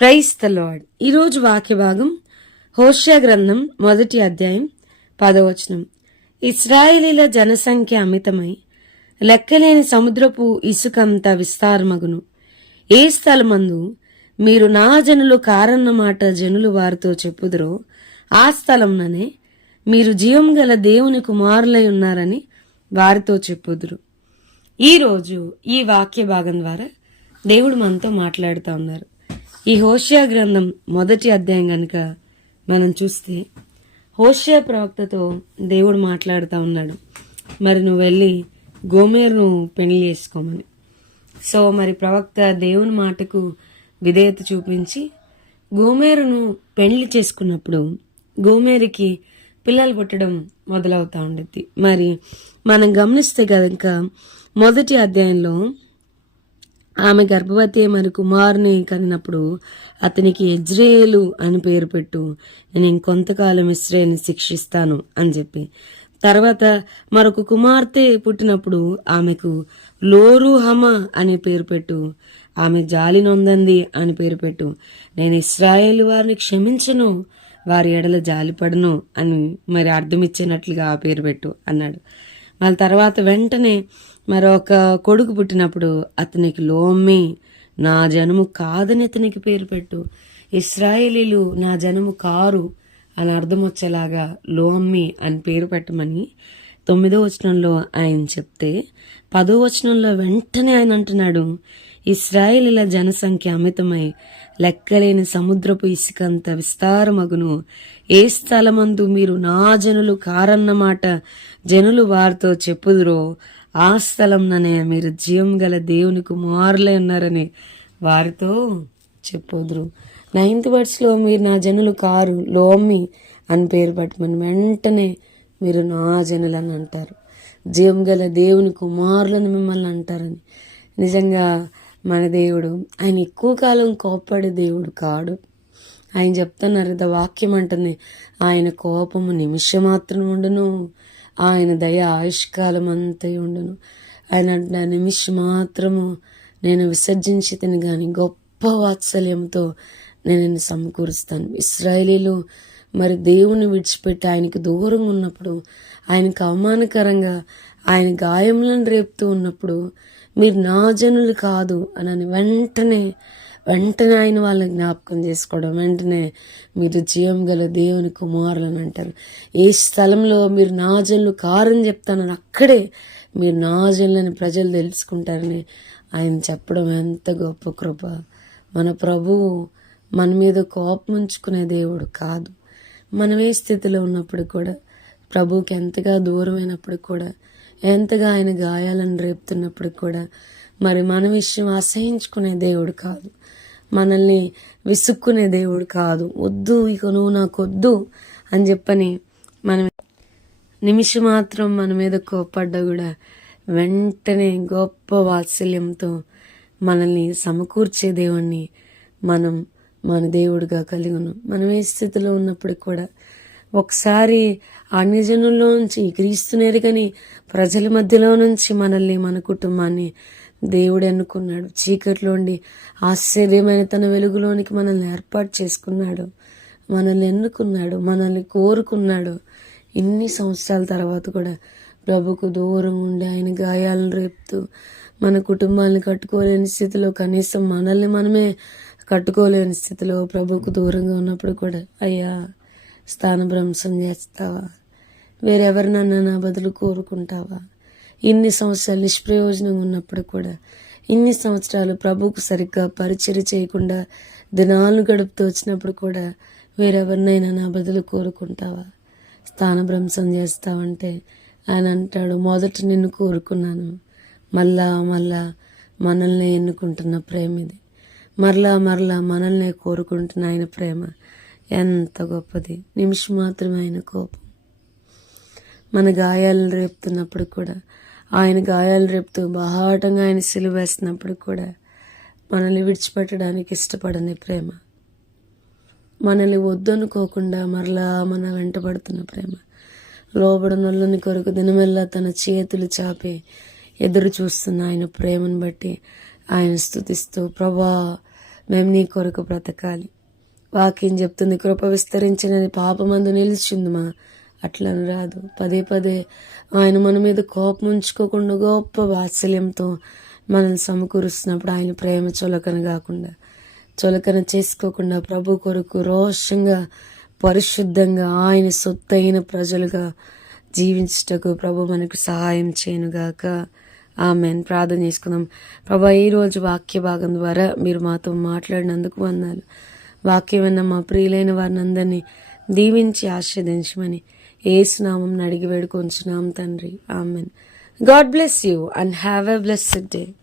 Praise the lord. ఈరోజు వాక్య భాగం హోషేయ గ్రంథం 1వ అధ్యాయం 10వ వచనం. ఇశ్రాయేలీల జనసంఖ్య అమితమై లెక్కలేని సముద్రపు ఇసుకంత విస్తారమగును. ఏ స్థలమందు మీరు నా జనులు కారన్నమాట జనులు వారితో చెప్పుదురో ఆ స్థలంలోనే మీరు జీవం గల దేవుని కుమారులై ఉన్నారని వారితో చెప్పుదురు. ఈరోజు ఈ వాక్య భాగం ద్వారా దేవుడు మనతో మాట్లాడుతూ ఉన్నారు. ఈ హోషేయ గ్రంథం 1వ అధ్యాయం గనుక మనం చూస్తే హోషేయ ప్రవక్తతో దేవుడు మాట్లాడుతూ ఉన్నాడు. మరి నువ్వు వెళ్ళి గోమెరును పెళ్లి చేసుకోమని. సో మరి ప్రవక్త దేవుని మాటకు విధేయత చూపించి గోమెరును పెళ్లి చేసుకున్నప్పుడు గోమెరికి పిల్లలు పుట్టడం మొదలవుతూ ఉండేది. మరి మనం గమనిస్తే కనుక 1వ అధ్యాయంలో ఆమె గర్భవతి మరి కుమారుని కనినప్పుడు అతనికి యెజ్రెయేలు అని పేరు పెట్టు, నేను ఇంకొంతకాలం ఇశ్రాయేలుని శిక్షిస్తాను అని చెప్పి, తర్వాత మరొక కుమార్తె పుట్టినప్పుడు ఆమెకు లోరుహమ అని పేరు పెట్టు, ఆమె జాలి నొందంది అని పేరు పెట్టు, నేను ఇశ్రాయేలు వారిని క్షమించను, వారి ఎడల జాలిపడను అని మరి అర్థం ఇచ్చేనట్లుగా ఆ పేరు పెట్టు అన్నాడు. మళ్ళీ తర్వాత వెంటనే మరొక కొడుకు పుట్టినప్పుడు అతనికి లోమ్మి, నా జనము కాదని అతనికి పేరు పెట్టు, ఇశ్రాయేలీలు నా జనము కారు అని అర్థం వచ్చేలాగా లోమ్మి అని పేరు పెట్టమని 9వ వచనంలో ఆయన చెప్తే 10వ వచనంలో వెంటనే ఆయన అంటున్నాడు, ఇశ్రాయేలీల జనసంఖ్య అమితమై లెక్కలేని సముద్రపు ఇసుకంత విస్తారమగును. ఏ స్థలమందు మీరు నా జనులు కారన్నమాట జనులు వారితో చెప్పుదురో ఆ స్థలంలోనే మీరు జీవం గల దేవుని కుమారులై ఉన్నారని వారితో చెప్పుదురు. 9th వర్డ్స్లో మీరు నా జనులు కారు లోమ్మి అని పేరు పెట్టమని వెంటనే మీరు నా జనులు అని అంటారు. జీవం గల దేవుని కుమారులను మిమ్మల్ని అంటారని. నిజంగా మన దేవుడు ఆయన ఎక్కువ కాలం కోప్పడే దేవుడు కాడు. ఆయన చెప్తున్నారు కదా, వాక్యం అంటుంది ఆయన కోపము నిమిషమాత్రం ఉండును, ఆయన దయ ఆయుష్కాలం అంతా ఉండును. ఆయన అంటున్న నిమిషమాత్రము నేను విసర్జించి తిని గాని గొప్ప వాత్సల్యంతో నేను సమకూరుస్తాను. ఇశ్రాయేలీలు మరి దేవుని విడిచిపెట్టి ఆయనకు దూరంగా ఉన్నప్పుడు, ఆయనకు అవమానకరంగా ఆయన గాయములను రేపుతూ ఉన్నప్పుడు మీరు నా జనులు కాదు అని వెంటనే ఆయన వాళ్ళని జ్ఞాపకం చేసుకోవడం, వెంటనే మీరు జీవం గల దేవుని కుమారులని అంటారు. ఏ స్థలంలో మీరు నా జనులు కారని చెప్తానని అక్కడే మీరు నా జనులని ప్రజలు తెలుసుకుంటారని ఆయన చెప్పడం ఎంత గొప్ప కృప. మన ప్రభువు మన మీద కోపం ఉంచుకునే దేవుడు కాదు. మనం ఏ స్థితిలో ఉన్నప్పుడు కూడా, ప్రభువుకి ఎంతగా దూరమైనప్పుడు కూడా, ఎంతగా ఆయన గాయాలను రేపుతున్నప్పుడు కూడా మరి మన విషయం అసహించుకునే దేవుడు కాదు, మనల్ని విసుక్కునే దేవుడు కాదు. వద్దు, ఇక నువ్వు నాకొద్దు అని చెప్పని మనం నిమిషం మాత్రం మన మీద కోప్పడ్డా కూడా వెంటనే గొప్ప వాత్సల్యంతో మనల్ని సమకూర్చే దేవుణ్ణి మనం మన దేవుడిగా కలిగి ఉన్నాం. మనం ఏ స్థితిలో ఉన్నప్పుడు కూడా ఒకసారి అన్యజనుల్లో నుంచి క్రీస్తునేరుగని ప్రజల మధ్యలో నుంచి మనల్ని మన కుటుంబాన్ని దేవుడు ఎన్నుకున్నాడు. చీకట్లోండి ఆశ్చర్యమైన తన వెలుగులోనికి మనల్ని ఏర్పాటు చేసుకున్నాడు, మనల్ని ఎన్నుకున్నాడు, మనల్ని కోరుకున్నాడు. ఇన్ని సంవత్సరాల తర్వాత కూడా ప్రభుకు దూరం ఉండి ఆయన గాయాలను రేపుతూ మన కుటుంబాన్ని కట్టుకోలేని స్థితిలో, కనీసం మనల్ని మనమే కట్టుకోలేని స్థితిలో ప్రభుకు దూరంగా ఉన్నప్పుడు కూడా, అయ్యా స్థానభ్రంశం చేస్తావా, వేరెవరినన్నా నా బదులు కోరుకుంటావా? ఇన్ని సంవత్సరాలు నిష్ప్రయోజనంగా ఉన్నప్పుడు కూడా, ఇన్ని సంవత్సరాలు ప్రభువుకు సరిగ్గా పరిచర్య చేయకుండా దినాలను గడుపుతూ వచ్చినప్పుడు కూడా వేరెవరినైనా నా బదులు కోరుకుంటావా? స్థానభ్రంశం చేస్తావంటే ఆయన అంటాడు, మొదట నిన్ను కోరుకున్నాను, మళ్ళా మనల్ని ఎన్నుకుంటున్న ప్రేమ ఇది. మరలా మనల్నే కోరుకుంటున్న ఆయన ప్రేమ ఎంత గొప్పది. నిమిషం మాత్రమే ఆయన కోపం. మన గాయాలను రేపుతున్నప్పుడు కూడా, ఆయన గాయాలు రేపుతూ బాహాటంగా ఆయన సిలువ వేస్తున్నప్పుడు కూడా మనల్ని విడిచిపెట్టడానికి ఇష్టపడని ప్రేమ, మనల్ని వద్దనుకోకుండా మరలా మన వెంటబడుతున్న ప్రేమ, లోబడనొల్లని కొరకు దినమెల్లా తన చేతులు చాపి ఎదురు చూస్తున్న ఆయన ప్రేమను బట్టి ఆయన స్తుతిస్తూ, ప్రభా మేము నీ కొరకు బ్రతకాలి. వాక్యం చెప్తుంది, కృప విస్తరించినది పాపమందు నిలిచిందిమా. అట్లని రాదు. పదే పదే ఆయన మన మీద కోపం ఉంచుకోకుండా గొప్ప వాత్సల్యంతో మనల్ని సమకూరుస్తున్నప్పుడు ఆయన ప్రేమ చులకన చేసుకోకుండా ప్రభు కొరకు రోషంగా పరిశుద్ధంగా ఆయన సొత్తైన ప్రజలుగా జీవించుటకు ప్రభు మనకు సహాయం చేయనుగాక. ఆమెన్. ప్రార్థన చేసుకుందాం. ప్రభా, ఈరోజు వాక్య భాగం ద్వారా మీరు మాతో మాట్లాడినందుకు వందనాలు. వాక్యం విన్న మా ప్రియులైన వారిని అందరినీ దీవించి ఆశీర్వదించమని యేసు నామం అడిగి వేడుకొంచున్నాం తండ్రి. Amen. God bless you and have a blessed day.